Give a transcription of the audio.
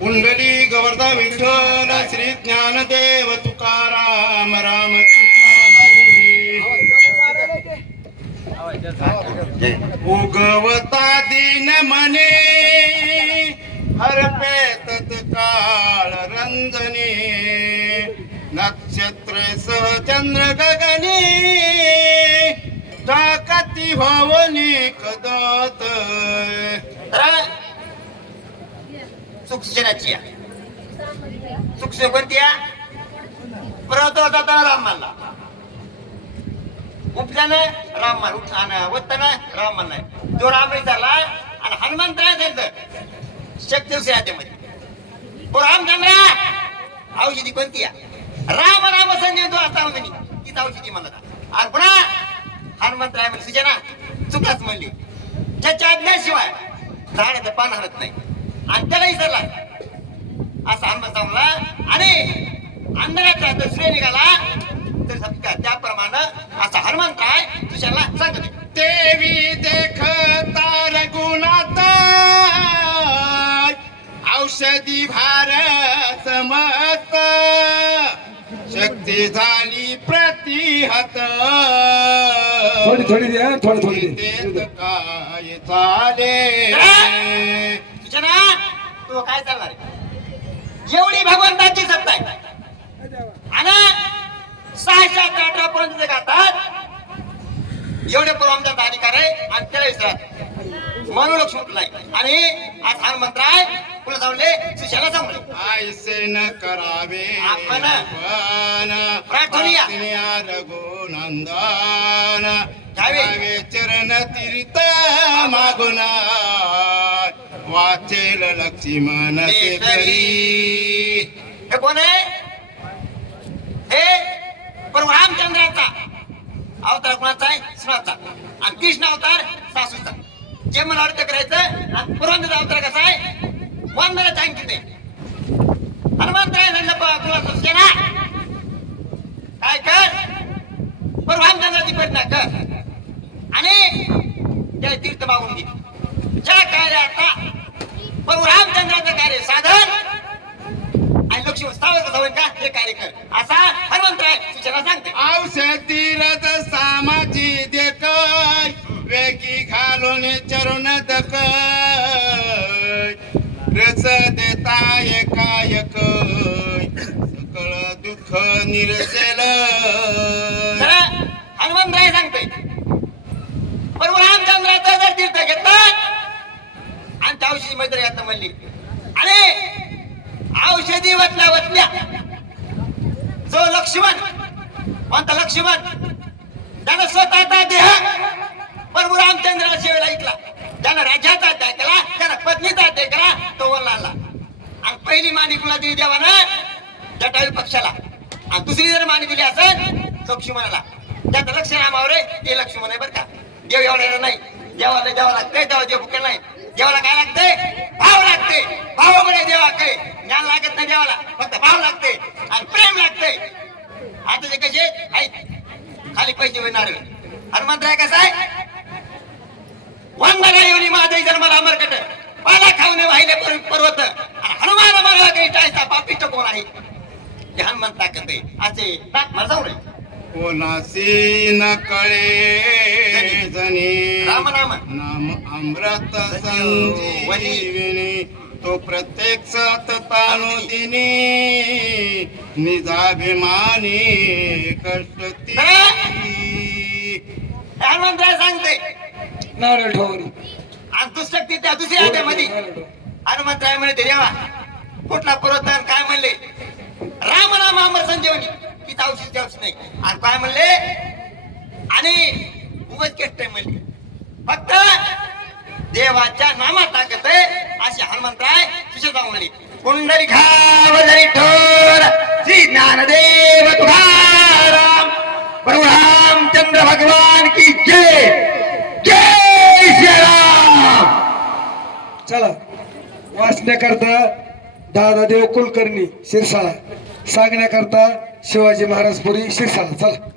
कुंडली गोवर्धा विठ्ठल श्री ज्ञानदेव तुकाराम रामकृष्ण हरी उगवता दिन मने हरपे तत्काळ रंजनी नक्षत्र सह चंद्र गगनी टाकती भवनी कदत सुक्षणाची सुक्ष कोणत्या परत होता राम मानला उपल्यानं राम मान उत्तानं राम मानलाय जो राम विचारला आणि हनुमंत शक्ती मध्ये तो रामचंद्र औषधी कोणती राम राम संजय तो आता म्हणे तीच औषधी म्हणत आणि पुन्हा हनुमंतराय म्हणजे सुचना चुकलाच म्हणली ज्याच्या आज्ञाशिवाय झाडाचं पान हरत नाही आणि त्याला विसरला असा हनुमान सांगला आणि अंधाराचा सूर्य निघाला तर सबका त्याप्रमाणे असा हनुमंतराय तुझ्याला सांगते देवी देखता रघुनाथ औषधी भार समत शक्ती झाली प्रतिहत थोडी द्या थोडी देत काय झाले सूचना तू काय चालणार एवढी भगवंताची सत्ता आहे आणि 618 पर्यंत गातात एवढे पूर्व आमचा अधिकार आहे आणि त्याला विसरत म्हणून लक्ष्मण नाही आणि आज हनुमंतराय तुला सांगले शिष्याला सांगले ऐसे न करावे आपण प्रार्थना रघुनंदन घ्यावे चरण तीर्थ मागुन वाचेल लक्ष्मण ते करी हे कोण आहे हे प्रभू रामचंद्राचा अवतार कोणाचा आहे सुनाचा आणि कृष्ण अवतार सासूचा जे मला अर्थ करायचं आणि पुरंदर अवतार कसा आहे वंदनाचा अंकित आहे हनुमंतराय कुणाचा सुचना काय कर प्रभू रामचंद्राची प्रेरणा कर आणि त्या तीर्थ मागून घे ज्या कार्याचा प्रभू रामचंद्राचं कार्य साधन आणि लक्ष्मण स्थावर कसं होईल का हे कार्य कर असा हनुमंतराय सूचना सांगते औषधी रथ सामाची देखय वेगी घालून चरण दक रस देता एकायक सकळ दुःख निरसेल हनुमंतराय सांगते प्रभू रामचंद्राचं जर तीर्थ घेतलं आणि त्या औषधी मैत्री घातलं म्हणली आणि औषधी वतल्या जो लक्ष्मण कोणता लक्ष्मण त्यानं स्वतःचा देह प्रभू रामचंद्राच्या सेवेला ऐकला त्यानं राजाचा अध्याय केला त्यानं पत्नीचा अध्याय केला तो वर लागला आणि पहिली मानी कुला दिली देवानं जटायू पक्षाला आणि दुसरी जर मानी दिली असेल लक्ष्मणाला त्याचं लक्ष रामावर आहे ते लक्ष्मण आहे बरं का देव एवढ्या नाही देवाला द्यावं लागतंय तेव्हा देव भुकेल नाही देवाला काय लागतंय भाव लागते भावामुळे देवा काय ज्ञान लागत नाही देवाला फक्त भाव लागते आणि प्रेम लागते आता ते कसे आहेत खाली पैसे मिळणार हनुमंतराय कसा आहे वंदना येऊन माझा जन्माला अमरकट पाला खाऊन वाहिले पर्वत हनुमान मला काही टायचा पापिष्ट कोण आहे ते हनुमंत करते असे मला सांगू कोणासी न कळे जनी राम नाम नाम अमृत संजीवनी तो प्रत्येक सततानु दिनी निजाभिमानी कष्ट हनुमंतराय सांगते नारळ ठोवरी आणि दुशक्ती त्या दुसऱ्या हातामध्ये हनुमंतराय म्हणे देवा कुठला पर्वत काय म्हणले राम नाम अमर संजीवनी तीच औषध नाही आणि काय म्हणले आणि उगच केष्ट म्हणले फक्त देवाच्या नामात टाकत आहे असे हनुमंतराय तुझ्या म्हणले कुंडली खावजरी ठोर श्री ज्ञानदेव तुकाराम प्रभू रामचंद्र भगवान की जय जय श्री राम चला वाचण्याकरता दादादेव कुलकर्णी शिरसाळा सांगण्याकरता शिवाजी महाराज पुरी शिरसाळा चला